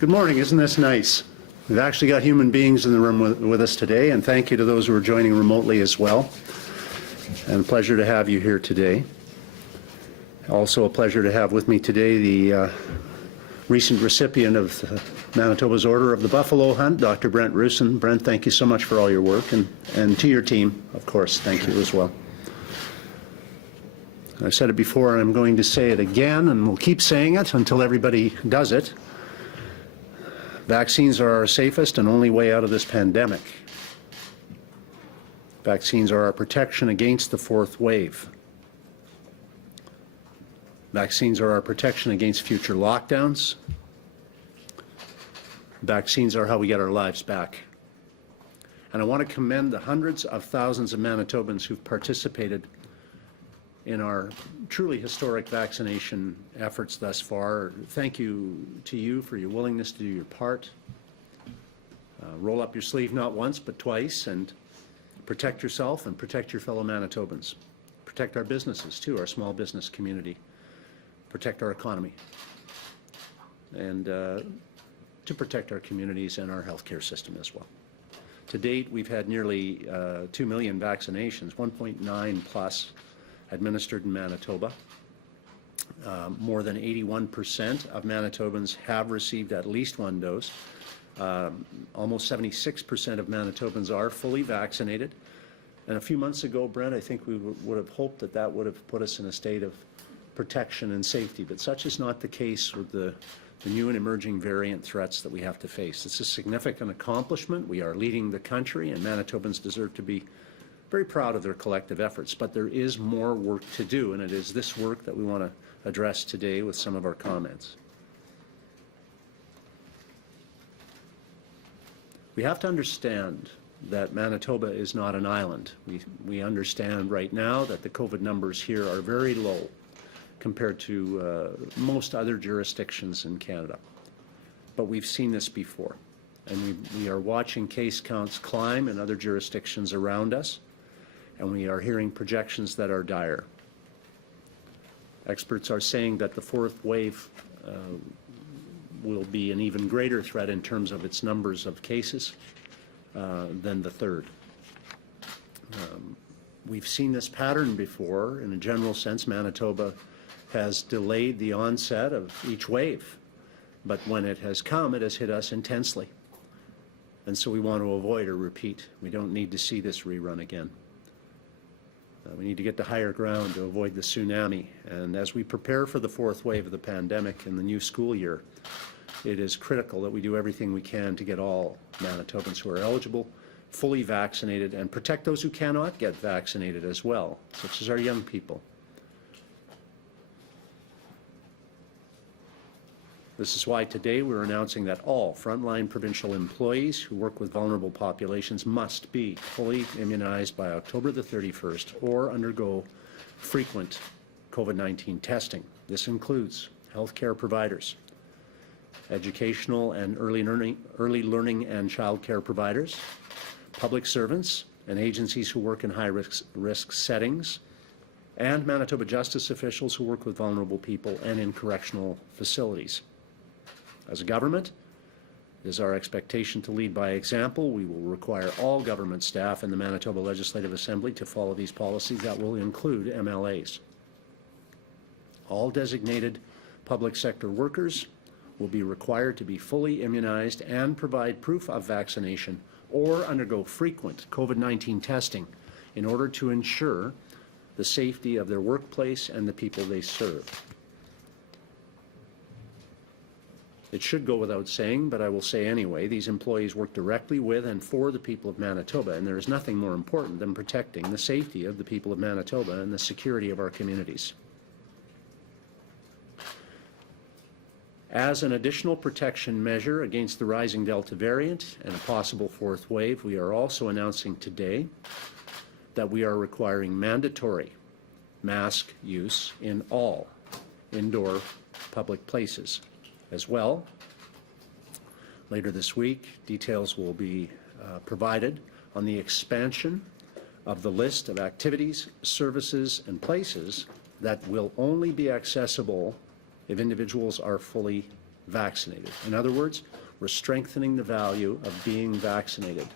Good morning. Isn't this nice? We've actually got human beings in the room with us today, and thank you to those who are joining remotely as well. And a pleasure to have you here today. Also a pleasure to have with me today the recent recipient of Manitoba's Order of the Buffalo Hunt, Dr. Brent Roussin. Brent, thank you so much for all your work, and to your team, of course, thank you as well. I've said it before, and I'm going to say it again, and we'll keep saying it until everybody does it. Vaccines are our safest and only way out of this pandemic. Vaccines are our protection against the fourth wave. Vaccines are our protection against future lockdowns. Vaccines are how we get our lives back. And I want to commend the hundreds of thousands of Manitobans who've participated in our truly historic vaccination efforts thus far. Thank you to you for your willingness to do your part. Roll up your sleeve not once but twice and protect yourself and protect your fellow Manitobans. Protect our businesses too, our small business community. Protect our economy. And to protect our communities and our healthcare system as well. To date, we've had nearly 2 million vaccinations, 1.9 plus administered in Manitoba. More than 81% of Manitobans have received at least one dose. Almost 76% of Manitobans are fully vaccinated. And a few months ago, Brent, I think we would have hoped that that would have put us in a state of protection and safety, but such is not the case with the new and emerging variant threats that we have to face. It's a significant accomplishment. We are leading the country, and Manitobans deserve to be very proud of their collective efforts, but there is more work to do, and it is this work that we want to address today with some of our comments. We have to understand that Manitoba is not an island. We understand right now that the COVID numbers here are very low compared to most other jurisdictions in Canada. But we've seen this before, and we are watching case counts climb in other jurisdictions around us, and we are hearing projections that are dire. Experts are saying that the fourth wave will be an even greater threat in terms of its numbers of cases than the third. We've seen this pattern before. In a general sense, Manitoba has delayed the onset of each wave, but when it has come, it has hit us intensely. And so we want to avoid a repeat. We don't need to see this rerun again. We need to get to higher ground to avoid the tsunami. And as we prepare for the fourth wave of the pandemic in the new school year, it is critical that we do everything we can to get all Manitobans who are eligible fully vaccinated and protect those who cannot get vaccinated as well, such as our young people. This is why today we're announcing that all frontline provincial employees who work with vulnerable populations must be fully immunized by October the 31st or undergo frequent COVID-19 testing. This includes healthcare providers, educational and early learning and childcare providers, public servants and agencies who work in high-risk settings, and Manitoba justice officials who work with vulnerable people and in correctional facilities. As a government, it is our expectation to lead by example. We will require all government staff in the Manitoba Legislative Assembly to follow these policies. That will include MLAs. All designated public sector workers will be required to be fully immunized and provide proof of vaccination or undergo frequent COVID-19 testing in order to ensure the safety of their workplace and the people they serve. It should go without saying, but I will say anyway, these employees work directly with and for the people of Manitoba, and there is nothing more important than protecting the safety of the people of Manitoba and the security of our communities. As an additional protection measure against the rising Delta variant and a possible fourth wave, we are also announcing today that we are requiring mandatory mask use in all indoor public places. As well, later this week, details will be provided on the expansion of the list of activities, services, and places that will only be accessible if individuals are fully vaccinated. In other words, we're strengthening the value of being vaccinated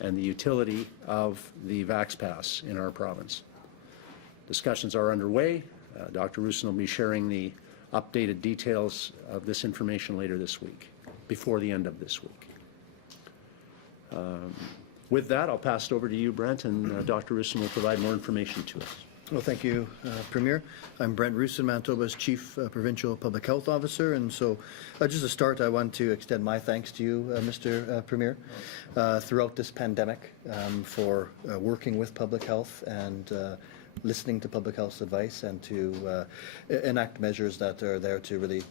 and the utility of the VaxPass in our province. Discussions are underway. Dr. Roussin will be sharing the updated details of this information later this week, before the end of this week. With that, I'll pass it over to you, Brent, and Dr. Roussin will provide more information to us. Well, thank you, Premier. I'm Brent Roussin, Manitoba's Chief Provincial Public Health Officer, and so just to start, I want to extend my thanks to you, Mr. Premier, throughout this pandemic for working with public health and listening to public health advice and to enact measures that are there to really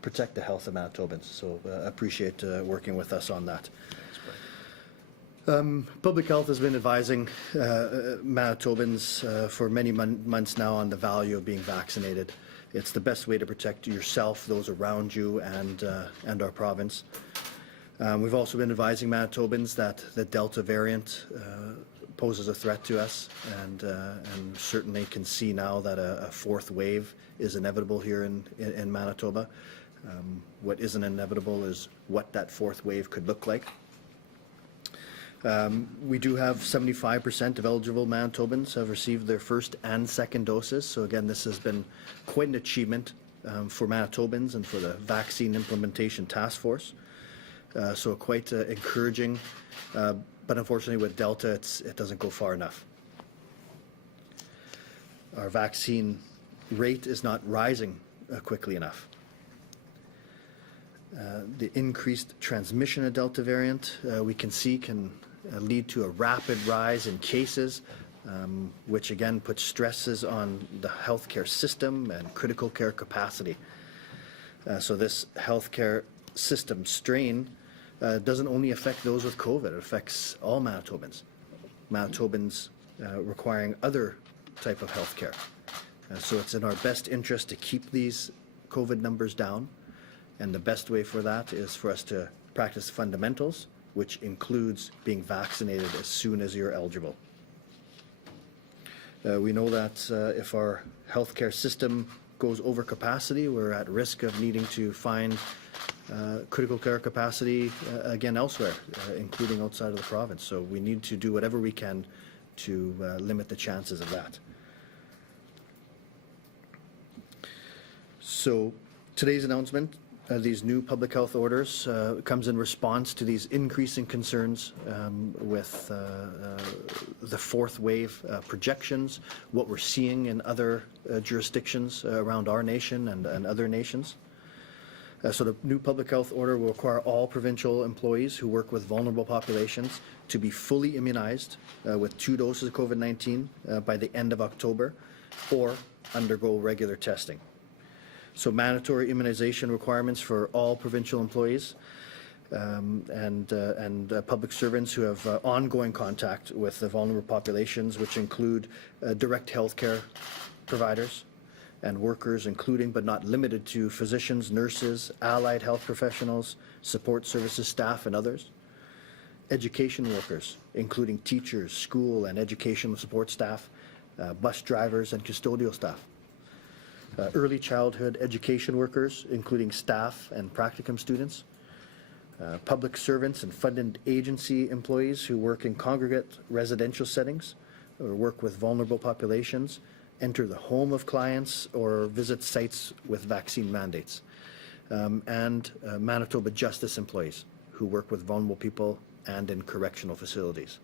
protect the health of Manitobans. So I appreciate working with us on that. Public health has been advising Manitobans for many months now on the value of being vaccinated. It's the best way to protect yourself, those around you, and our province. We've also been advising Manitobans that the Delta variant poses a threat to us, and certainly can see now that a fourth wave is inevitable here in Manitoba. What isn't inevitable is what that fourth wave could look like. We do have 75% of eligible Manitobans have received their first and second doses. So again, this has been quite an achievement for Manitobans and for the Vaccine Implementation Task Force. So quite encouraging, but unfortunately with Delta, it doesn't go far enough. Our vaccine rate is not rising quickly enough. The increased transmission of Delta variant we can see can lead to a rapid rise in cases, which again puts stresses on the healthcare system and critical care capacity. So this healthcare system strain doesn't only affect those with COVID, it affects all Manitobans. Manitobans requiring other type of healthcare. So it's in our best interest to keep these COVID numbers down, and the best way for that is for us to practice fundamentals, which includes being vaccinated as soon as you're eligible. We know that if our healthcare system goes over capacity, we're at risk of needing to find critical care capacity again elsewhere, including outside of the province. So we need to do whatever we can to limit the chances of that. So today's announcement, these new public health orders comes in response to these increasing concerns with the fourth wave projections, what we're seeing in other jurisdictions around our nation and other nations. So the new public health order will require all provincial employees who work with vulnerable populations to be fully immunized with 2 doses of COVID-19 by the end of October, or undergo regular testing. So mandatory immunization requirements for all provincial employees and public servants who have ongoing contact with the vulnerable populations, which include direct healthcare providers and workers, including but not limited to physicians, nurses, allied health professionals, support services staff, and others. Education workers, including teachers, school and educational support staff, bus drivers, and custodial staff. Early childhood education workers, including staff and practicum students, public servants and funded agency employees who work in congregate residential settings or work with vulnerable populations, enter the home of clients or visit sites with vaccine mandates, and Manitoba justice employees who work with vulnerable people and in correctional facilities.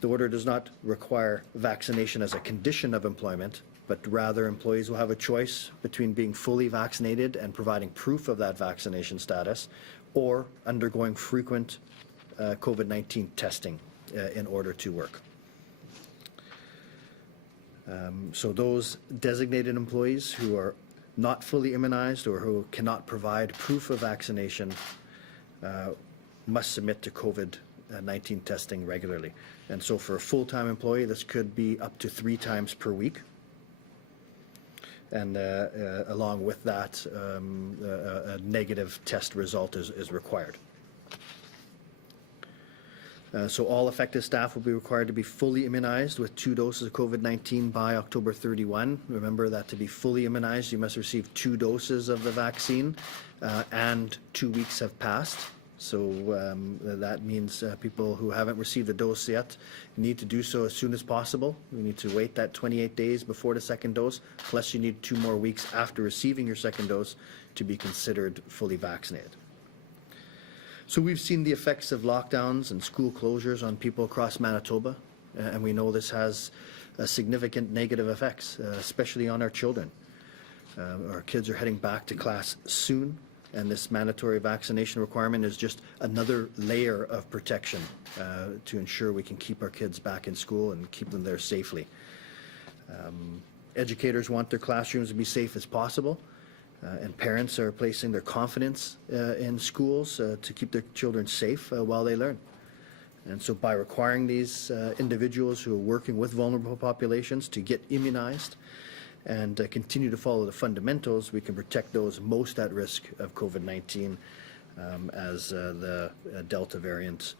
The order does not require vaccination as a condition of employment, but rather employees will have a choice between being fully vaccinated and providing proof of that vaccination status, or undergoing frequent COVID-19 testing in order to work. So those designated employees who are not fully immunized or who cannot provide proof of vaccination must submit to COVID-19 testing regularly. And so for a full-time employee, this could be up to 3 times per week. And along with that, a negative test result is required. So all affected staff will be required to be fully immunized with 2 doses of COVID-19 by October 31. Remember that to be fully immunized, you must receive 2 doses of the vaccine and 2 weeks have passed. So that means people who haven't received a dose yet need to do so as soon as possible. You need to wait that 28 days before the second dose, plus you need 2 more weeks after receiving your second dose to be considered fully vaccinated. So we've seen the effects of lockdowns and school closures on people across Manitoba, and we know this has significant negative effects, especially on our children. Our kids are heading back to class soon, and this mandatory vaccination requirement is just another layer of protection to ensure we can keep our kids back in school and keep them there safely. Educators want their classrooms to be safe as possible. And parents are placing their confidence in schools to keep their children safe while they learn. And so by requiring these individuals who are working with vulnerable populations to get immunized and continue to follow the fundamentals, we can protect those most at risk of COVID-19 as the Delta variant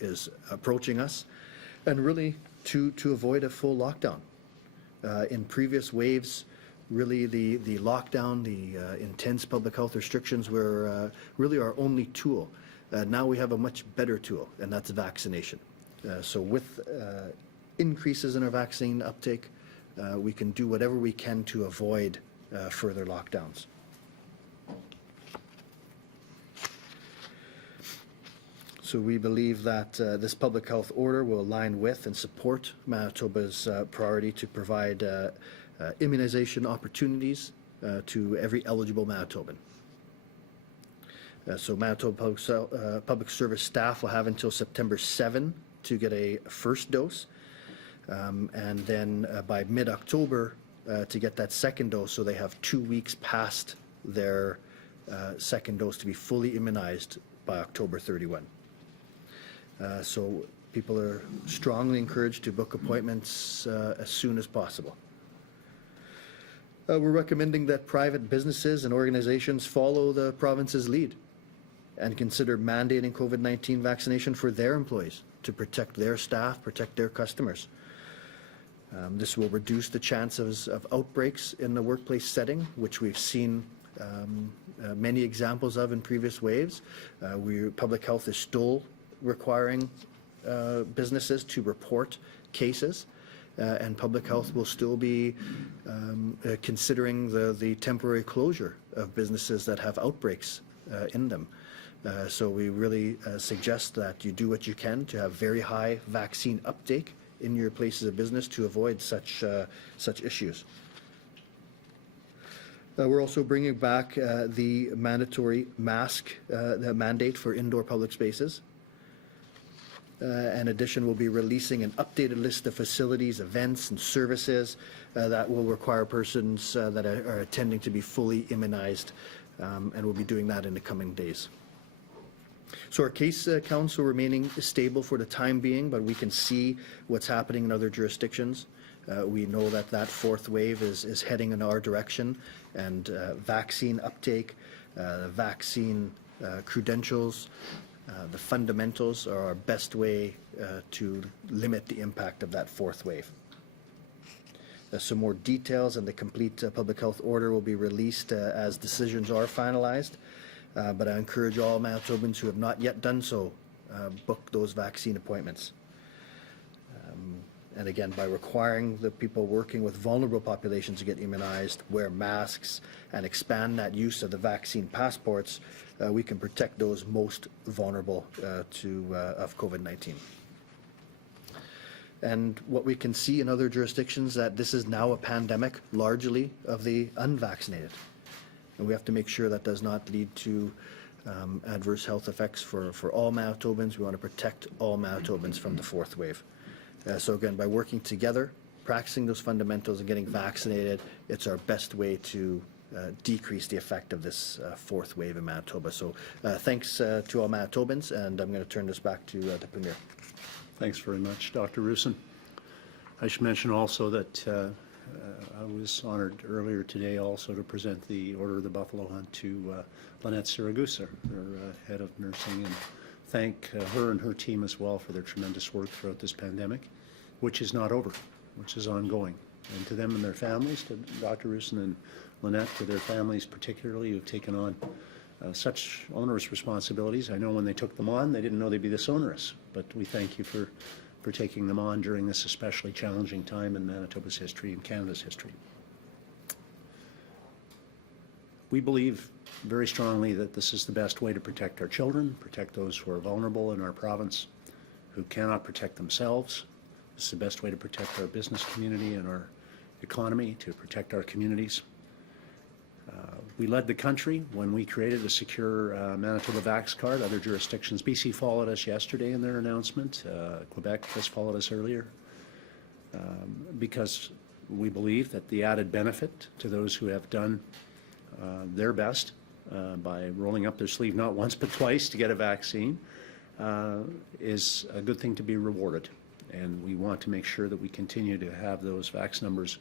is approaching us, and really to avoid a full lockdown. In previous waves, really the lockdown, the intense public health restrictions were really our only tool. Now we have a much better tool, and that's vaccination. So with increases in our vaccine uptake, we can do whatever we can to avoid further lockdowns. So we believe that this public health order will align with and support Manitoba's priority to provide immunization opportunities to every eligible Manitoban. So Manitoba Public Service staff will have until September 7 to get a first dose, and then by mid-October to get that second dose, so they have 2 weeks past their second dose to be fully immunized by October 31. So people are strongly encouraged to book appointments as soon as possible. We're recommending that private businesses and organizations follow the province's lead and consider mandating COVID-19 vaccination for their employees to protect their staff, protect their customers. This will reduce the chances of outbreaks in the workplace setting, which we've seen many examples of in previous waves. Public health is still requiring businesses to report cases. And public health will still be considering the temporary closure of businesses that have outbreaks in them. So we really suggest that you do what you can to have very high vaccine uptake in your places of business to avoid such issues. We're also bringing back the mandatory mask mandate for indoor public spaces. In addition, we'll be releasing an updated list of facilities, events, and services that will require persons that are attending to be fully immunized, and we'll be doing that in the coming days. So our case counts are remaining stable for the time being, but we can see what's happening in other jurisdictions. We know that that fourth wave is heading in our direction, and vaccine uptake, vaccine credentials, the fundamentals are our best way to limit the impact of that fourth wave. Some more details and the complete public health order will be released as decisions are finalized, but I encourage all Manitobans who have not yet done so, book those vaccine appointments. And again, by requiring the people working with vulnerable populations to get immunized, wear masks, and expand that use of the vaccine passports, we can protect those most vulnerable of COVID-19. And what we can see in other jurisdictions that this is now a pandemic largely of the unvaccinated. And we have to make sure that does not lead to adverse health effects for all Manitobans. We want to protect all Manitobans from the fourth wave. So again, by working together, practicing those fundamentals and getting vaccinated, it's our best way to decrease the effect of this fourth wave in Manitoba. So thanks to all Manitobans, and I'm going to turn this back to the Premier. Thanks very much, Dr. Roussin. I should mention also that I was honored earlier today also to present the Order of the Buffalo Hunt to Lynette Siragusa, our head of nursing and thank her and her team as well for their tremendous work throughout this pandemic, which is not over, which is ongoing. And to them and their families, to Dr. Roussin and Lynette, to their families particularly, who've taken on such onerous responsibilities. I know when they took them on, they didn't know they'd be this onerous, but we thank you for taking them on during this especially challenging time in Manitoba's history and Canada's history. We believe very strongly that this is the best way to protect our children, protect those who are vulnerable in our province, who cannot protect themselves. This is the best way to protect our business community and our economy, to protect our communities. We led the country when we created a secure Manitoba Vax card. Other jurisdictions, BC followed us yesterday in their announcement. Quebec has followed us earlier because we believe that the added benefit to those who have done their best by rolling up their sleeve not once but twice to get a vaccine is a good thing to be rewarded. And we want to make sure that we continue to have those vax numbers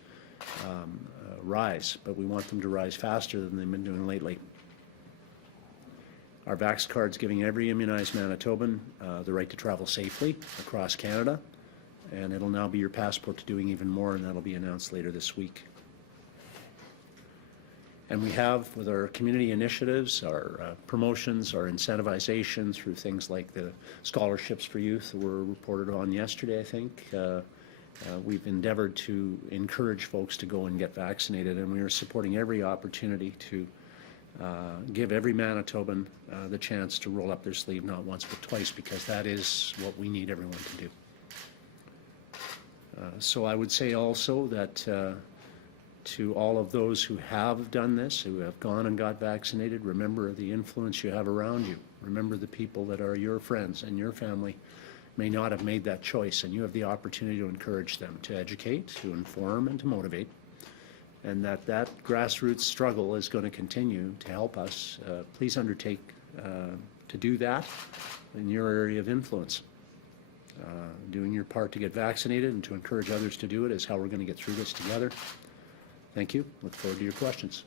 rise, but we want them to rise faster than they've been doing lately. Our Vax card's giving every immunized Manitoban the right to travel safely across Canada, and it'll now be your passport to doing even more, and that'll be announced later this week. And we have, with our community initiatives, our promotions, our incentivization through things like the scholarships for youth that were reported on yesterday, I think, we've endeavored to encourage folks to go and get vaccinated, and we are supporting every opportunity to give every Manitoban the chance to roll up their sleeve not once but twice, because that is what we need everyone to do. So I would say also that to all of those who have done this, who have gone and got vaccinated, remember the influence you have around you. Remember the people that are your friends and your family may not have made that choice, and you have the opportunity to encourage them, to educate, to inform, and to motivate, and that grassroots struggle is going to continue to help us. Please undertake to do that in your area of influence. Doing your part to get vaccinated and to encourage others to do it is how we're going to get through this together. Thank you. Look forward to your questions.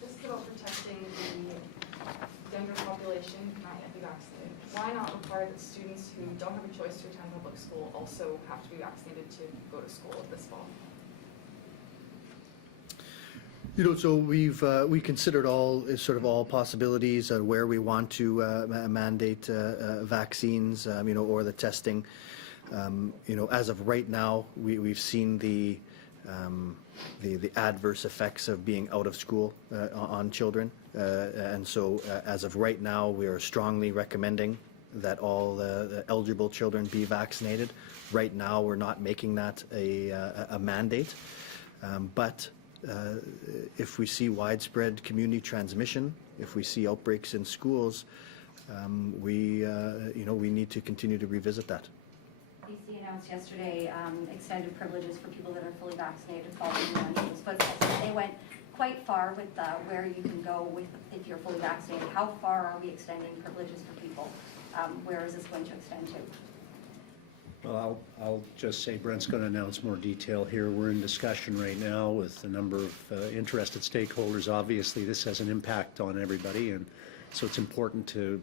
This is about protecting the younger population not yet be vaccinated. Why not require that students who don't have a choice to attend public school also have to be vaccinated to go to school this fall? You know, so we considered all possibilities where we want to mandate vaccines, you know, or the testing. You know, as of right now, we've seen the adverse effects of being out of school on children, and so as of right now, we are strongly recommending that all the eligible children be vaccinated. Right now, we're not making that a mandate, but if we see widespread community transmission, if we see outbreaks in schools, you know, we need to continue to revisit that. BC announced yesterday extended privileges for people that are fully vaccinated following the NHS footsteps. They went quite far with where you can go with if you're fully vaccinated. How far are we extending privileges for people? Where is this going to extend to? Well, I'll just say Brent's going to announce more detail here. We're in discussion right now with a number of interested stakeholders. Obviously, this has an impact on everybody, and so it's important to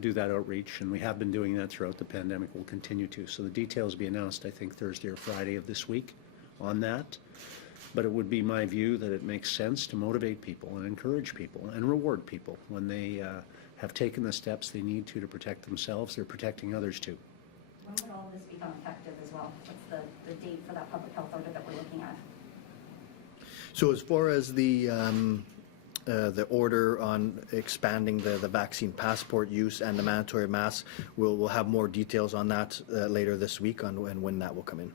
do that outreach, and we have been doing that throughout the pandemic. We'll continue to. So the details will be announced, I think, Thursday or Friday of this week on that. But it would be my view that it makes sense to motivate people and encourage people and reward people when they have taken the steps they need to protect themselves. They're protecting others too. When would all of this become effective as well? What's the date for that public health order that we're looking at? So as far as the order on expanding the vaccine passport use and the mandatory masks, we'll have more details on that later this week on when that will come in.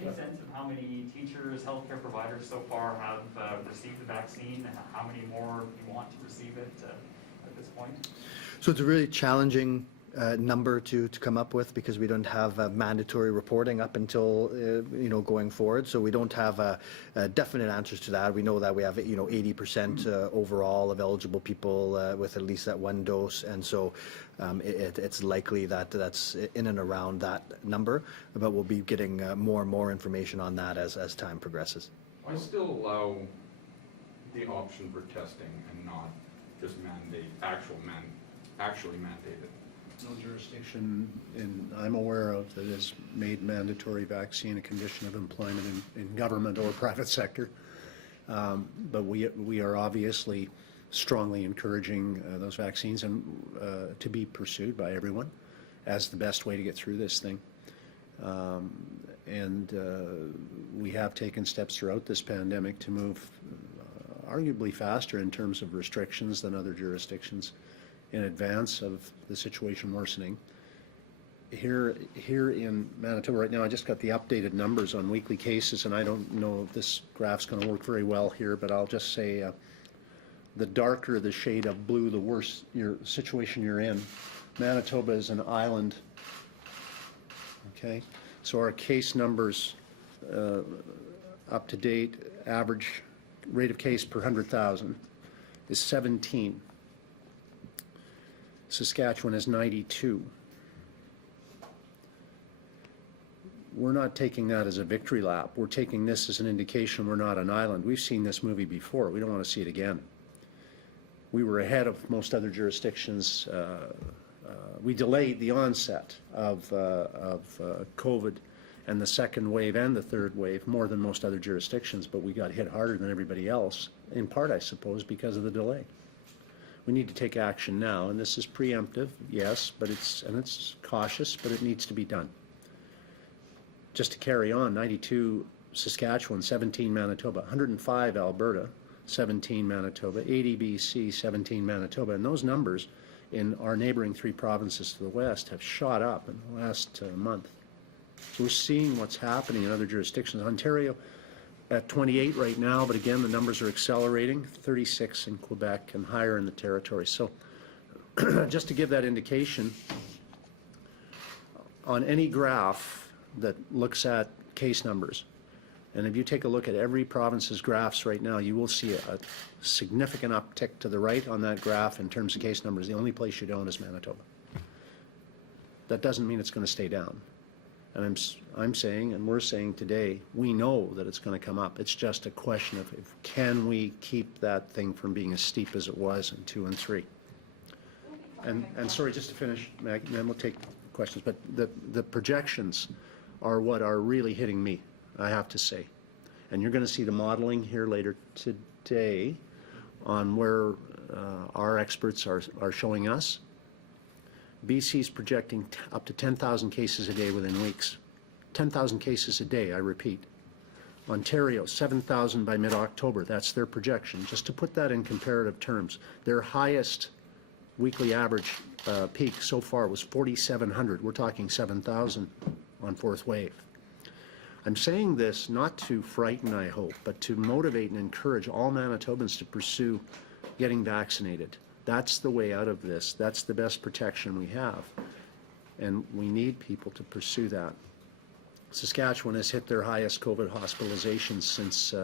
Any sense of how many teachers, healthcare providers so far have received the vaccine, and how many more you want to receive it at this point? So it's a really challenging number to come up with, because we don't have mandatory reporting up until you know, going forward. So we don't have definite answers to that. We know that we have 80% overall of eligible people with at least that one dose, and so it's likely that that's in and around that number. But we'll be getting more and more information on that as time progresses. I still allow the option for testing and not just actually mandate it. No jurisdiction I'm aware of that has made mandatory vaccine a condition of employment in government or private sector. But we are obviously strongly encouraging those vaccines and to be pursued by everyone as the best way to get through this thing. We have taken steps throughout this pandemic to move arguably faster in terms of restrictions than other jurisdictions in advance of the situation worsening. Here in Manitoba right now, I just got the updated numbers on weekly cases, and I don't know if this graph's going to work very well here, but I'll just say the darker the shade of blue, the worse your situation you're in. Manitoba is an island, okay? So our case numbers up to date, average rate of case per 100,000 is 17. Saskatchewan is 92. We're not taking that as a victory lap. We're taking this as an indication we're not an island. We've seen this movie before. We don't want to see it again. We were ahead of most other jurisdictions. We delayed the onset of COVID and the second wave and the third wave more than most other jurisdictions, but we got hit harder than everybody else, in part, I suppose, because of the delay. We need to take action now, and this is preemptive, yes, but it's cautious, but it needs to be done. Just to carry on, 92 Saskatchewan, 17 Manitoba, 105 Alberta, 17 Manitoba, 80 BC, 17 Manitoba, and those numbers in our neighboring 3 provinces to the west have shot up in the last month. So we're seeing what's happening in other jurisdictions. Ontario at 28 right now, but again, the numbers are accelerating, 36 in Quebec and higher in the territory. So just to give that indication, on any graph that looks at case numbers, and if you take a look at every province's graphs right now, you will see a significant uptick to the right on that graph in terms of case numbers. The only place you don't is Manitoba. That doesn't mean it's going to stay down. And I'm saying, and we're saying today, we know that it's going to come up. It's just a question of can we keep that thing from being as steep as it was in 2 and 3. And sorry, just to finish, Meg, and then we'll take questions, but the projections are what are really hitting me, I have to say. And you're going to see the modeling here later today on where our experts are showing us. BC's projecting up to 10,000 cases a day within weeks. 10,000 cases a day, I repeat. Ontario, 7,000 by mid-October. That's their projection. Just to put that in comparative terms, their highest weekly average peak so far was 4,700. We're talking 7,000 on 4th wave. I'm saying this not to frighten, I hope, but to motivate and encourage all Manitobans to pursue getting vaccinated. That's the way out of this. That's the best protection we have. And we need people to pursue that. Saskatchewan has hit their highest COVID hospitalizations since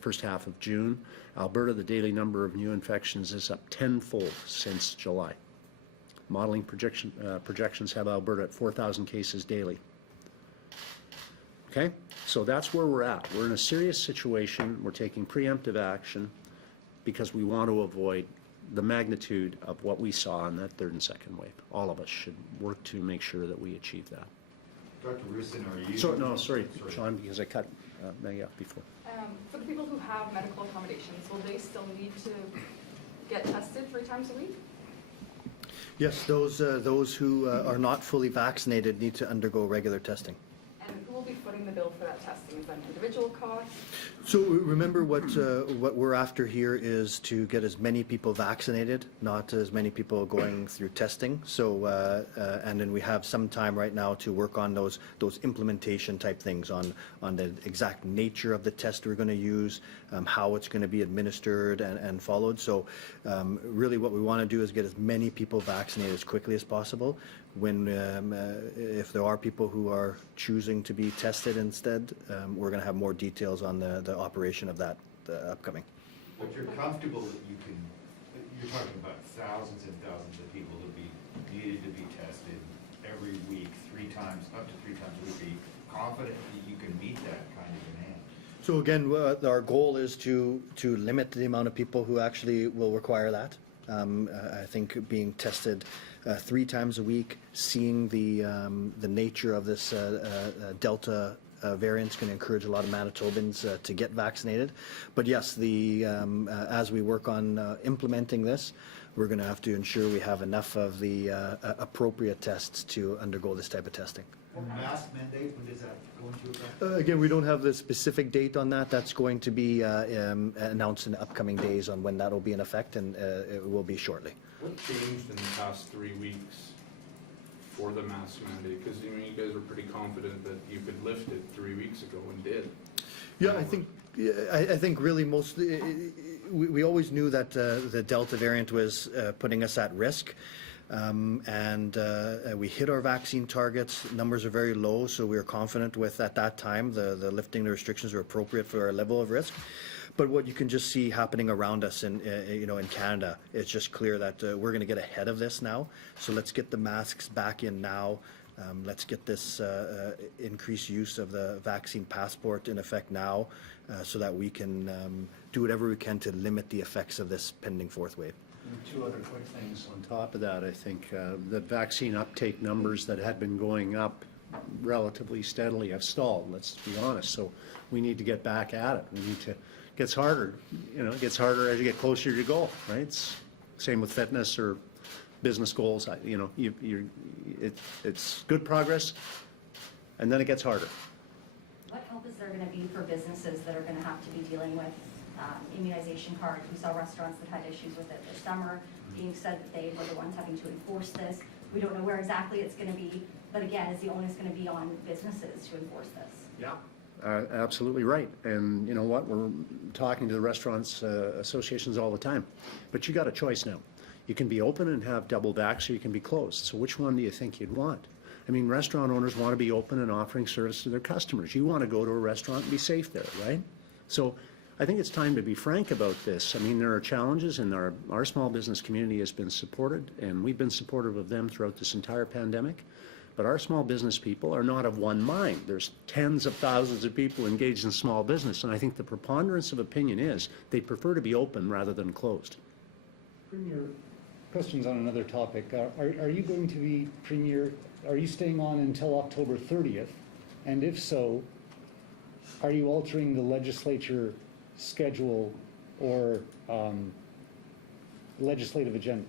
first half of June. Alberta, the daily number of new infections is up tenfold since July. Modeling projections have Alberta at 4,000 cases daily. Okay, so that's where we're at. We're in a serious situation. We're taking preemptive action because we want to avoid the magnitude of what we saw in that 3rd and 2nd wave. All of us should work to make sure that we achieve that. Dr. Roussin, are you? Sorry, Sean, because I cut Maggie off before. For the people who have medical accommodations, will they still need to get tested 3 times a week? Yes, those who are not fully vaccinated need to undergo regular testing. And who will be footing the bill for that testing? Is that an individual cost? So remember what we're after here is to get as many people vaccinated, not as many people going through testing. So and then we have some time right now to work on those implementation type things on the exact nature of the test we're going to use, how it's going to be administered and followed. So really what we want to do is get as many people vaccinated as quickly as possible. When if there are people who are choosing to be tested instead, we're going to have more details on the operation of that upcoming. But you're comfortable that you're talking about thousands and thousands of people that be needed to be tested every week, up to three times a week. Are you confident that you can meet that kind of demand? So again, our goal is to limit the amount of people who actually will require that. I think being tested 3 times a week, seeing the nature of this Delta variant's going to encourage a lot of Manitobans to get vaccinated. But yes, as we work on implementing this, we're going to have to ensure we have enough of the appropriate tests to undergo this type of testing. And mask mandate, when does that go into effect? Again, we don't have the specific date on that. That's going to be announced in the upcoming days on when that will be in effect, and it will be shortly. What changed in the past 3 weeks for the mask mandate? Because you guys were pretty confident that you could lift it 3 weeks ago and did. Yeah, I think really we always knew that the Delta variant was putting us at risk. And we hit our vaccine targets. Numbers are very low, so we were confident with, at that time, the lifting the restrictions were appropriate for our level of risk. But what you can just see happening around us in Canada, it's just clear that we're going to get ahead of this now. So let's get the masks back in now. Let's get this increased use of the vaccine passport in effect now, so that we can do whatever we can to limit the effects of this pending 4th wave. And 2 other quick things on top of that. I think the vaccine uptake numbers that had been going up relatively steadily have stalled, let's be honest. So we need to get back at it. We need to, it gets harder, it gets harder as you get closer to your goal, right? It's same with fitness or business goals. It's good progress, and then it gets harder. What help is there going to be for businesses that are going to have to be dealing with immunization cards? We saw restaurants that had issues with it this summer, being said that they were the ones having to enforce this. We don't know where exactly it's going to be, but again, is the onus going to be on businesses to enforce this? Yeah. Absolutely right. And you know what? We're talking to the restaurants associations all the time. But you got a choice now. You can be open and have double vax, or you can be closed. So which one do you think you'd want? I mean, restaurant owners want to be open and offering service to their customers. You want to go to a restaurant and be safe there, right? So I think it's time to be frank about this. I mean, there are challenges, and our small business community has been supported, and we've been supportive of them throughout this entire pandemic. But our small business people are not of one mind. There's tens of thousands of people engaged in small business, and I think the preponderance of opinion is they prefer to be open rather than closed. Premier, questions on another topic. Are you going to be, Premier, are you staying on until October 30th? And if so, are you altering the legislature schedule or legislative agenda?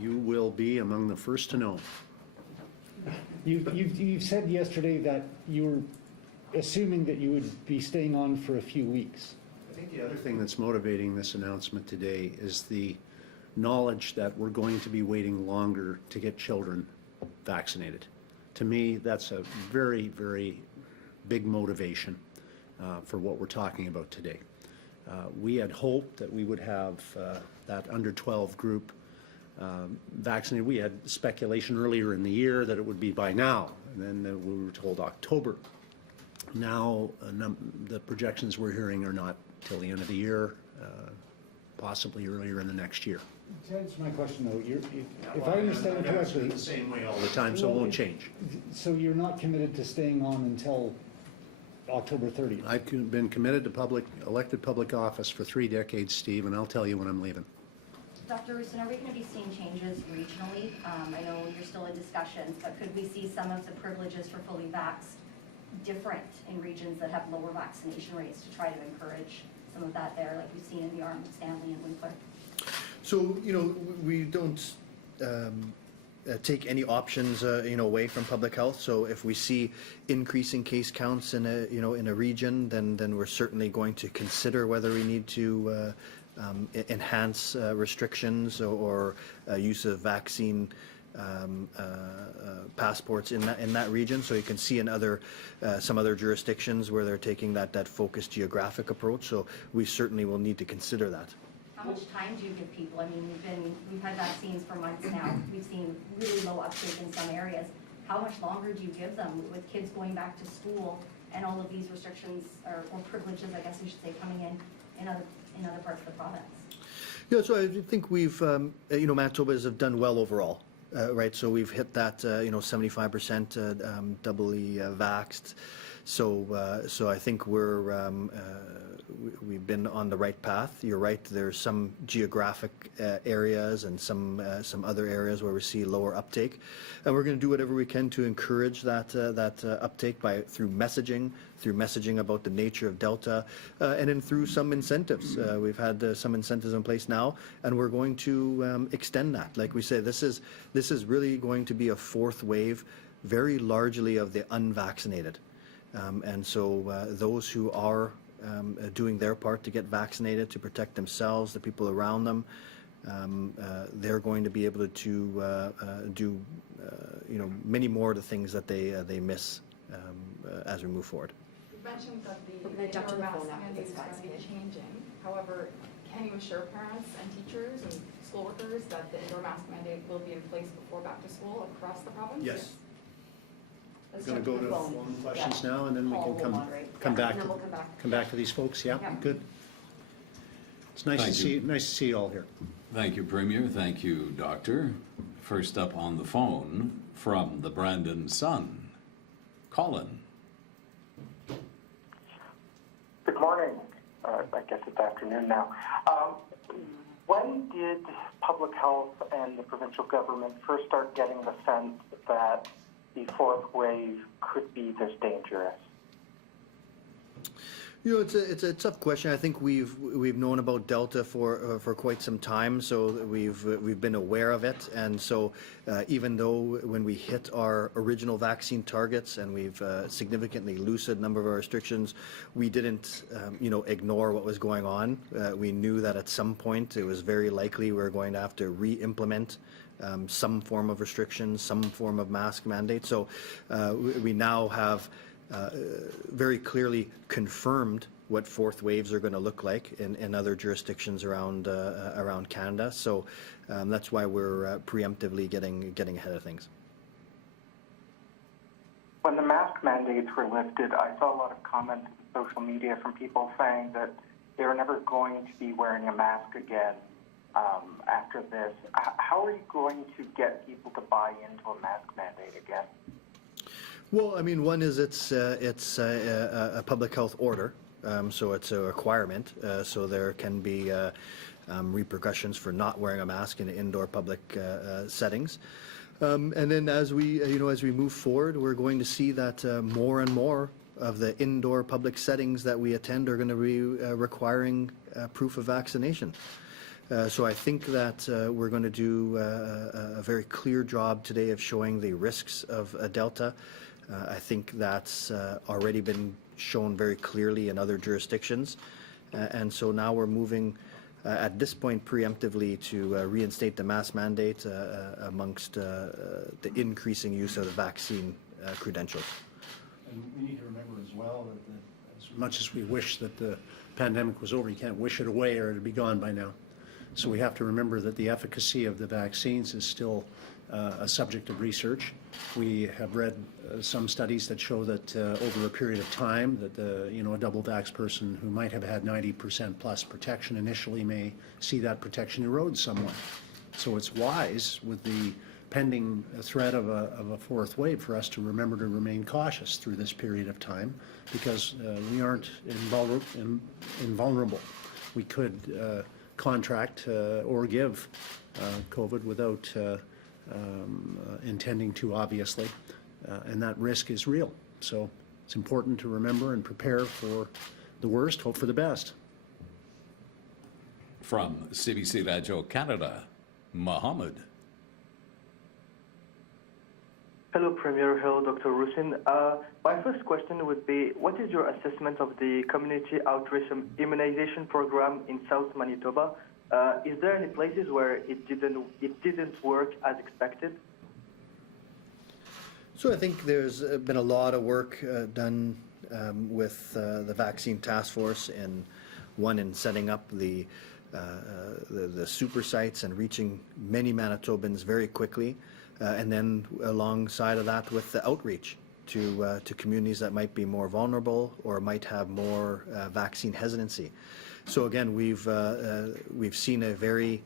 You will be among the first to know. You've said yesterday that you were assuming that you would be staying on for a few weeks. I think the other thing that's motivating this announcement today is the knowledge that we're going to be waiting longer to get children vaccinated. To me, that's a very, very big motivation for what we're talking about today. We had hoped that we would have that under 12 group vaccinated. We had speculation earlier in the year that it would be by now, and then we were told October. Now, the projections we're hearing are not till the end of the year, possibly earlier in the next year. To answer my question, though, if I understand it correctly, the same way all the time, so it won't change. So you're not committed to staying on until October 30th? I've been committed to elected public office for 3 decades, Steve, and I'll tell you when I'm leaving. Dr. Roussin, are we going to be seeing changes regionally? I know you're still in discussions, but could we see some of the privileges for fully vaxxed different in regions that have lower vaccination rates to try to encourage some of that there, like we've seen in the Arm, Stanley, and Winkler? So, we don't take any options, away from public health. So if we see increasing case counts in a region, then we're certainly going to consider whether we need to enhance restrictions or use of vaccine passports in that region. So you can see in some other jurisdictions where they're taking that focused geographic approach. So we certainly will need to consider that. How much time do you give people? I mean, we've had vaccines for months now. We've seen really low uptake in some areas. How much longer do you give them with kids going back to school and all of these restrictions or privileges, I guess you should say, coming in other parts of the province? Yeah, so I think we've, Manitobas have done well overall, right? So we've hit that, 75% doubly vaxxed So I think we've been on the right path. You're right, there's some geographic areas and some other areas where we see lower uptake. And we're going to do whatever we can to encourage that uptake through messaging about the nature of Delta, and then through some incentives. We've had some incentives in place now, and we're going to extend that. Like we say, this is really going to be a fourth wave, very largely of the unvaccinated. And so those who are doing their part to get vaccinated, to protect themselves, the people around them, they're going to be able to do many more of the things that they miss as we move forward. You mentioned that We're the gonna jump to indoor the mask phone after mandate this is going to be vaccination. changing. However, can you assure parents and teachers and school workers that the indoor mask mandate will be in place before back to school across the province? Yes. Let's Going to jump go to the phone. phone questions Yeah. now, and then we Paul can will come moderate. come Yeah, back and then to we'll come back. to these folks. Yeah, Yeah. good. It's nice to Thank you. see you all here. Thank you, Premier. Thank you, Doctor. First up on the phone from the Brandon Sun, Colin. Good morning. I guess it's afternoon now. When did public health and the provincial government first start getting the sense that the fourth wave could be this dangerous? It's a tough question. I think we've known about Delta for quite some time, so we've been aware of it. And so even though when we hit our original vaccine targets and we've significantly loosened a number of our restrictions, we didn't ignore what was going on. We knew that at some point it was very likely we were going to have to re-implement some form of restrictions, some form of mask mandate. So we now have very clearly confirmed what fourth waves are going to look like in other jurisdictions around Canada. So that's why we're preemptively getting ahead of things. When the mask mandates were lifted, I saw a lot of comments on social media from people saying that they were never going to be wearing a mask again after this. How are you going to get people to buy into a mask mandate again? Well, I mean, one is it's a public health order, so it's a requirement. So there can be repercussions for not wearing a mask in indoor public settings. And then as we move forward, we're going to see that more and more of the indoor public settings that we attend are going to be requiring proof of vaccination. So I think that we're going to do a very clear job today of showing the risks of Delta. I think that's already been shown very clearly in other jurisdictions. And so now we're moving at this point preemptively to reinstate the mask mandate amongst the increasing use of the vaccine credentials. And we need to remember as well that as much as we wish that the pandemic was over, you can't wish it away or it'd be gone by now. So we have to remember that the efficacy of the vaccines is still a subject of research. We have read some studies that show that over a period of time that a double vax person who might have had 90% plus protection initially may see that protection erode somewhat. So it's wise with the pending threat of a fourth wave for us to remember to remain cautious through this period of time, because we aren't invulnerable. We could contract or give COVID without intending to, obviously, and that risk is real. So it's important to remember and prepare for the worst, hope for the best. From CBC Radio Canada, Mohammed. Hello, Premier. Hello, Dr. Roussin. My first question would be, what is your assessment of the community outreach immunization program in South Manitoba? Is there any places where it didn't work as expected? So I think there's been a lot of work done with the vaccine task force in setting up the super sites and reaching many Manitobans very quickly, and then alongside of that with the outreach to communities that might be more vulnerable or might have more vaccine hesitancy. So again, we've seen a very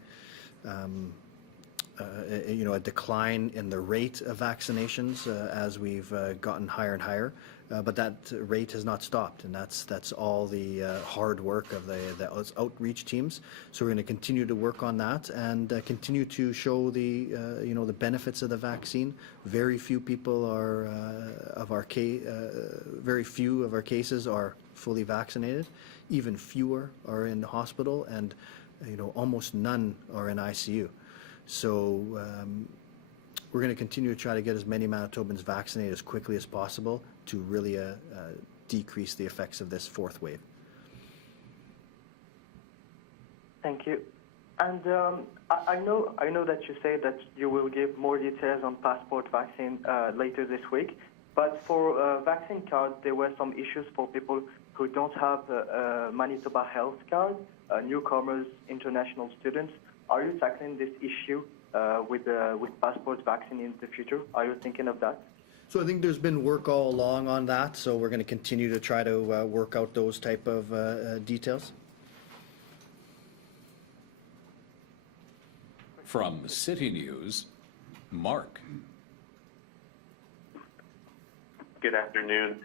a decline in the rate of vaccinations as we've gotten higher and higher, but that rate has not stopped, and that's all the hard work of the outreach teams. So we're going to continue to work on that and continue to show the the benefits of the vaccine. Very few people are very few of our cases are fully vaccinated. Even fewer are in the hospital, and almost none are in ICU. So we're going to continue to try to get as many Manitobans vaccinated as quickly as possible to really decrease the effects of this fourth wave. Thank you. And I know that you say that you will give more details on passport vaccine later this week, but for vaccine cards, there were some issues for people who don't have a Manitoba health card, newcomers, international students. Are you tackling this issue with passport vaccine in the future? Are you thinking of that? So I think there's been work all along on that, so we're going to continue to try to work out those type of details. From City News, Mark. Good afternoon.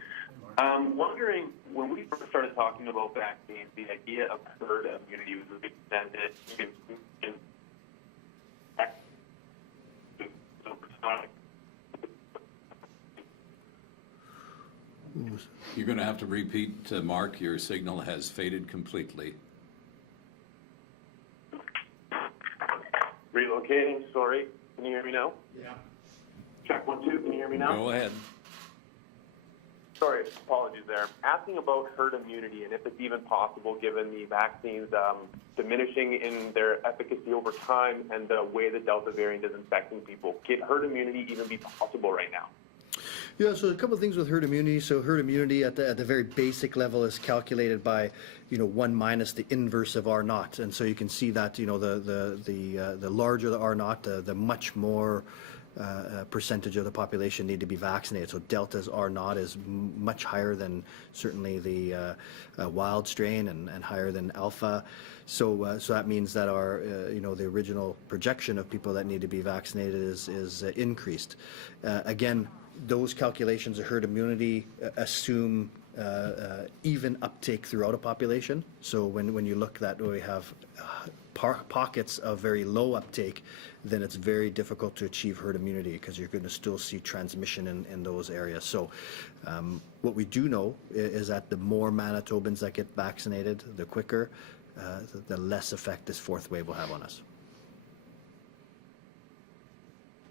Wondering, when we first started talking about vaccines, the idea of herd immunity was extended. You're going to have to repeat, Mark. Your signal has faded completely. Relocating, sorry. Can you hear me now? Yeah. Check 1, 2. Can you hear me now? Go ahead. Sorry, apologies there. Asking about herd immunity and if it's even possible given the vaccines diminishing in their efficacy over time and the way the Delta variant is infecting people. Can herd immunity even be possible right now? Yeah, so a couple of things with herd immunity. So herd immunity at the very basic level is calculated by 1 minus the inverse of R naught, and so you can see that the larger the R naught, the much more percentage of the population need to be vaccinated. So Delta's R naught is much higher than certainly the wild strain and higher than Alpha. So that means that our the original projection of people that need to be vaccinated is increased. Again, those calculations of herd immunity assume even uptake throughout a population. So when you look that we have pockets of very low uptake, then it's very difficult to achieve herd immunity because you're going to still see transmission in those areas. So what we do know is that the more Manitobans that get vaccinated, the quicker, the less effect this fourth wave will have on us.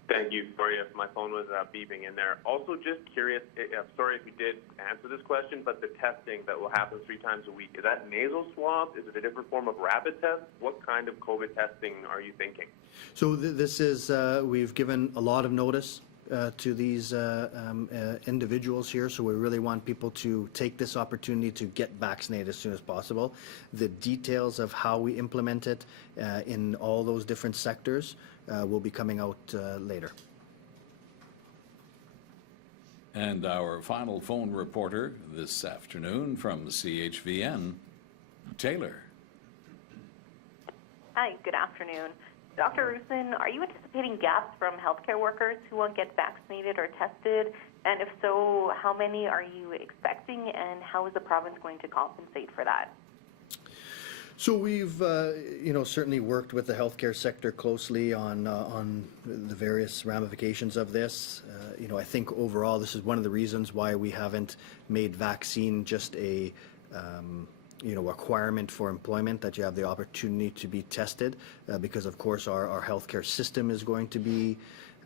Thank you. Sorry if my phone was beeping in there. Also, just curious, I'm sorry if you did answer this question, but the testing that will happen 3 times a week, is that nasal swab? Is it a different form of rapid test? What kind of COVID testing are you thinking? So this is, we've given a lot of notice to these individuals here, so we really want people to take this opportunity to get vaccinated as soon as possible. The details of how we implement it in all those different sectors will be coming out later. And our final phone reporter this afternoon from CHVN, Taylor. Hi, good afternoon. Dr. Roussin, are you anticipating gaps from healthcare workers who won't get vaccinated or tested? And if so, how many are you expecting, and how is the province going to compensate for that? So we've, certainly worked with the healthcare sector closely on the various ramifications of this. I think overall this is one of the reasons why we haven't made vaccine just a requirement for employment, that you have the opportunity to be tested, because of course our healthcare system is going to be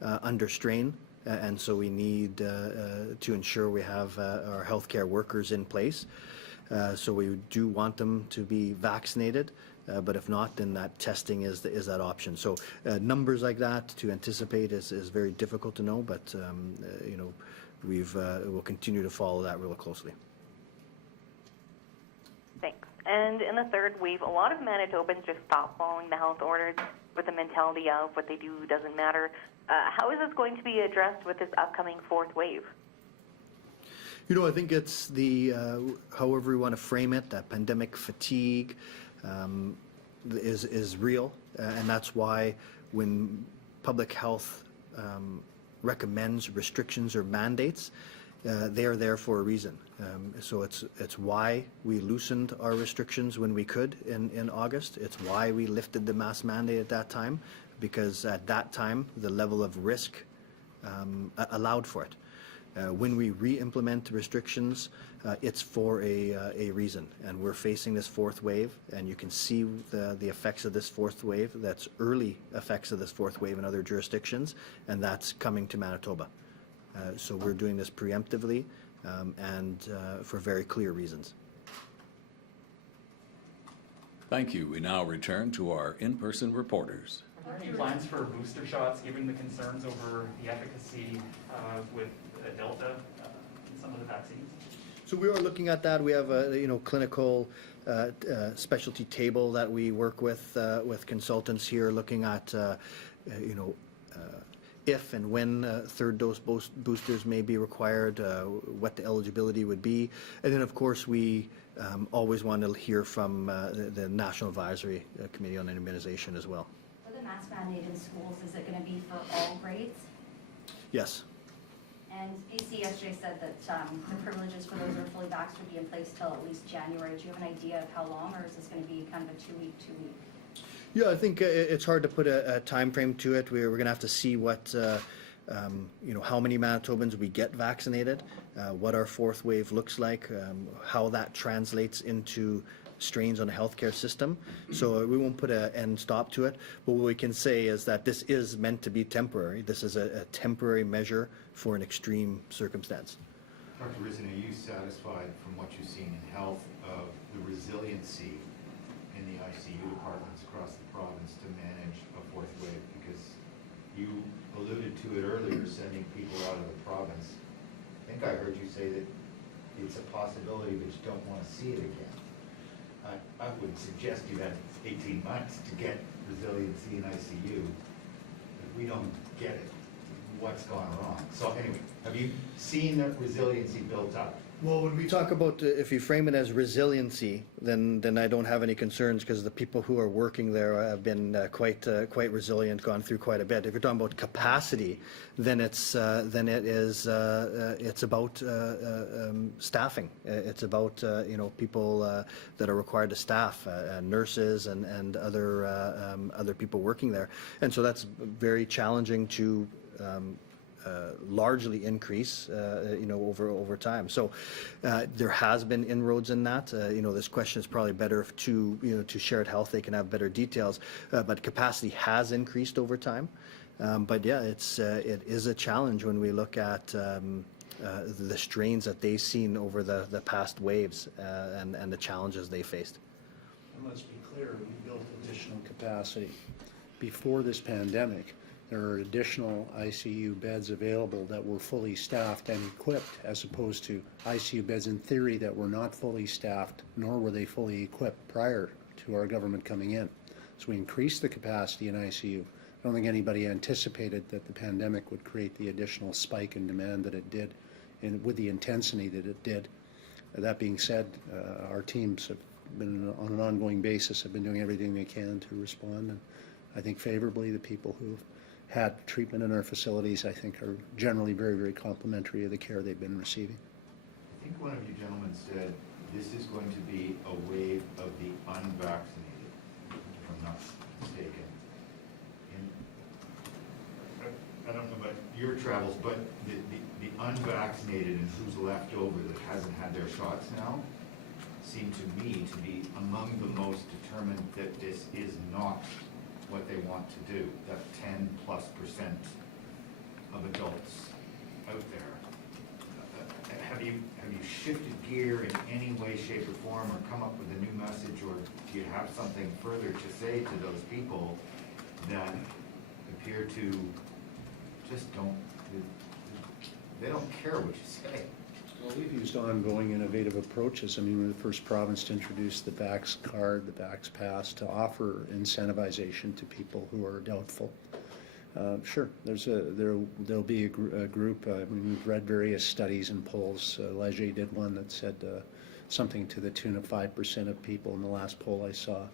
under strain, and so we need to ensure we have our healthcare workers in place. So we do want them to be vaccinated, but if not, then that testing is that option. So numbers like that to anticipate is very difficult to know, but we'll continue to follow that real closely. Thanks. And in the third wave, a lot of Manitobans just stop following the health orders with the mentality of what they do doesn't matter. How is this going to be addressed with this upcoming fourth wave? I think it's the, however we want to frame it, that pandemic fatigue is real, and that's why when public health recommends restrictions or mandates, they are there for a reason. So it's why we loosened our restrictions when we could in August. It's why we lifted the mask mandate at that time, because at that time the level of risk allowed for it. When we re-implement restrictions, it's for a reason, and we're facing this fourth wave, and you can see the effects of this fourth wave. That's early effects of this fourth wave in other jurisdictions, and that's coming to Manitoba. So we're doing this preemptively and for very clear reasons. Thank you. We now return to our in-person reporters. Are there any plans for booster shots, given the concerns over the efficacy with Delta in some of the vaccines? So we are looking at that. We have a clinical specialty table that we work with consultants here, looking at if and when third dose boosters may be required, what the eligibility would be, and then of course we always want to hear from the National Advisory Committee on Immunization as well. For the mask mandate in schools, is it going to be for all grades? Yes. And BC yesterday said that the privileges for those who are fully vaxxed would be in place till at least January. Do you have an idea of how long, or is this going to be kind of a two-week? Yeah, I think it's hard to put a time frame to it. We're going to have to see what, how many Manitobans we get vaccinated, what our fourth wave looks like, how that translates into strains on the healthcare system. So we won't put an end stop to it, but what we can say is that this is meant to be temporary. This is a temporary measure for an extreme circumstance. Dr. Roussin, are you satisfied from what you've seen in health of the resiliency in the ICU departments across the province to manage a fourth wave? Because you alluded to it earlier, sending people out of the province. I think I heard you say that it's a possibility, but you don't want to see it again. I would suggest you had 18 months to get resiliency in ICU. If we don't get it, what's gone wrong? So anyway, have you seen that resiliency built up? Well, when we talk about, if you frame it as resiliency, then I don't have any concerns, because the people who are working there have been quite resilient, gone through quite a bit. If you're talking about capacity, then it's about staffing. It's about people that are required to staff, nurses and other people working there, and so that's very challenging to largely increase, over time. So there has been inroads in that. This question is probably better to Shared Health. They can have better details, but capacity has increased over time. But yeah, it is a challenge when we look at the strains that they've seen over the past waves and the challenges they faced. And let's be clear, we built additional capacity. Before this pandemic, there are additional ICU beds available that were fully staffed and equipped, as opposed to ICU beds in theory that were not fully staffed, nor were they fully equipped prior to our government coming in. So we increased the capacity in ICU. I don't think anybody anticipated that the pandemic would create the additional spike in demand that it did, and with the intensity that it did. That being said, our teams have been, on an ongoing basis, have been doing everything they can to respond, and I think favorably. The people who've had treatment in our facilities, I think, are generally very, very complimentary of the care they've been receiving. I think one of you gentlemen said this is going to be a wave of the unvaccinated, if I'm not mistaken. And I don't know about your travels, but the unvaccinated and who's left over that hasn't had their shots now seem to me to be among the most determined that this is not what they want to do, that 10+% of adults out there. Have you shifted gear in any way, shape, or form, or come up with a new message, or do you have something further to say to those people that appear to just they don't care what you say? Well, we've used ongoing innovative approaches. I mean, we're the first province to introduce the Vax card, the Vax pass, to offer incentivization to people who are doubtful. Sure, there'll be a group. We've read various studies and polls. Leger did one that said something to the tune of 5% of people in the last poll I saw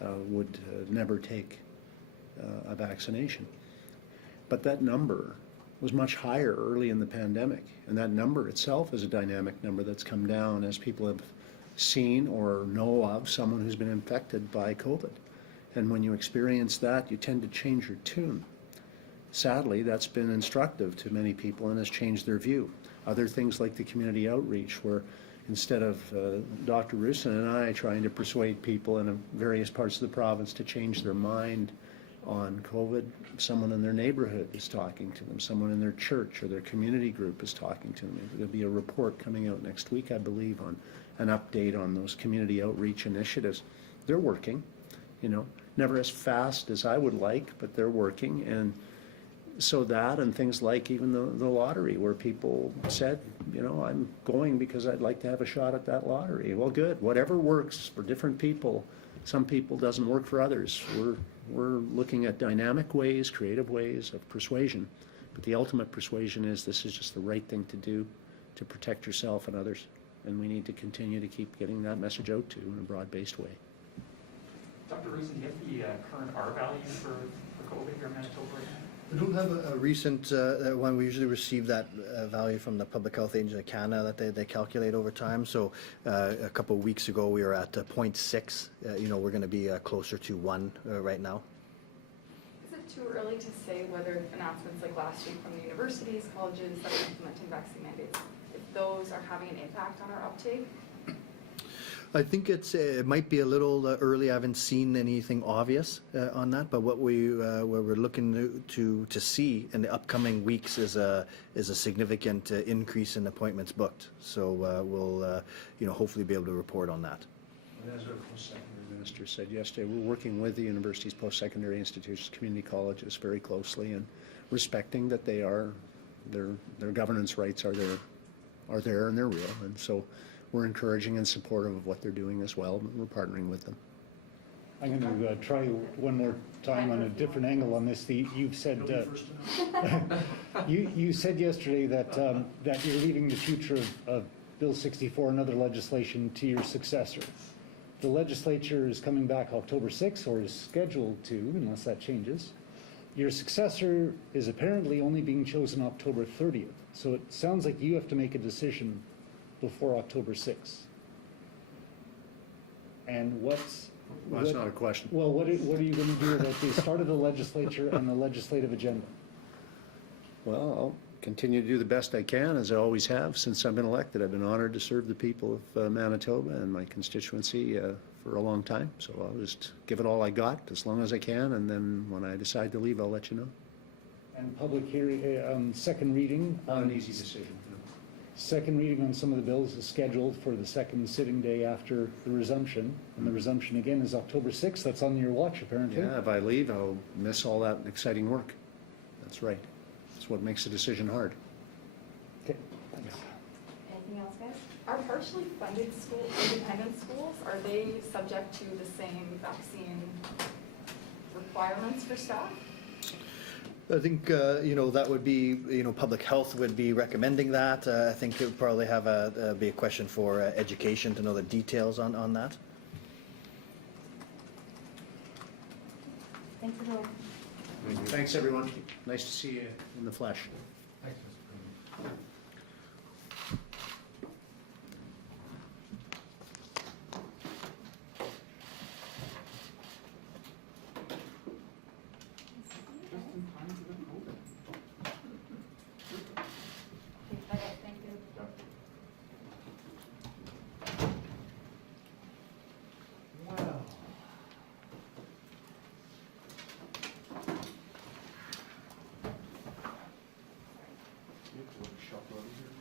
would never take a vaccination. But that number was much higher early in the pandemic. And that number itself is a dynamic number that's come down as people have seen or know of someone who's been infected by COVID. And when you experience that, you tend to change your tune. Sadly, that's been instructive to many people and has changed their view. Other things like the community outreach, where instead of Dr. Roussin and I trying to persuade people in various parts of the province to change their mind on COVID, someone in their neighborhood is talking to them, someone in their church or their community group is talking to them. There'll be a report coming out next week, I believe, on an update on those community outreach initiatives. They're working, you know, never as fast as I would like, but they're working. And so that, and things like even the lottery, where people said, you know, I'm going because I'd like to have a shot at that lottery. Well, good. Whatever works for different people, some people doesn't work for others. We're looking at dynamic ways, creative ways of persuasion. But the ultimate persuasion is this is just the right thing to do to protect yourself and others. And we need to continue to keep getting that message out to in a broad-based way. Dr. Roussin, do you have the current R value for COVID here in Manitoba right now? I don't have a recent one. We usually receive that value from the Public Health Agency of Canada that they calculate over time. So a couple of weeks ago we were at 0.6. You know, we're going to be closer to 1 right now. Is it too early to say whether announcements like last week from the universities, colleges that are implementing vaccine mandates, if those are having an impact on our uptake? I think it might be a little early. I haven't seen anything obvious on that, but what we're looking to see in the upcoming weeks is a significant increase in appointments booked. So we'll you know, hopefully be able to report on that. And as our post-secondary minister said yesterday, we're working with the universities, post-secondary institutions, community colleges very closely, and respecting that they are their governance rights are there and they're real, and so we're encouraging and supportive of what they're doing as well. We're partnering with them. I'm going to try one more time on a different angle on this. You've said you said yesterday that that you're leaving the future of Bill 64 and other legislation to your successor. The legislature is coming back October 6th, or is scheduled to, unless that changes. Your successor is apparently only being chosen October 30th. So it sounds like you have to make a decision before October 6th. And Well, that's not a question. Well, what are you going to do about the start of the legislature and the legislative agenda? Well, I'll continue to do the best I can, as I always have since I've been elected. I've been honored to serve the people of Manitoba and my constituency for a long time. So I'll just give it all I got as long as I can, and then when I decide to leave, I'll let you know. And public hearing, second reading. Not an easy decision. Second reading on some of the bills is scheduled for the second sitting day after the resumption. And the resumption again is October 6th. That's on your watch, apparently. Yeah, if I leave, I'll miss all that exciting work. That's right. That's what makes the decision hard. Okay, thanks. Anything else, guys? Are partially funded schools, independent schools, are they subject to the same vaccine requirements for staff? I think you know, that would be, you know, public health would be recommending that. I think it would probably have be a question for education to know the details on that. Thanks, everyone. Thanks, everyone. Nice to see you in the flesh. Thank you. Wow. Workshop over here.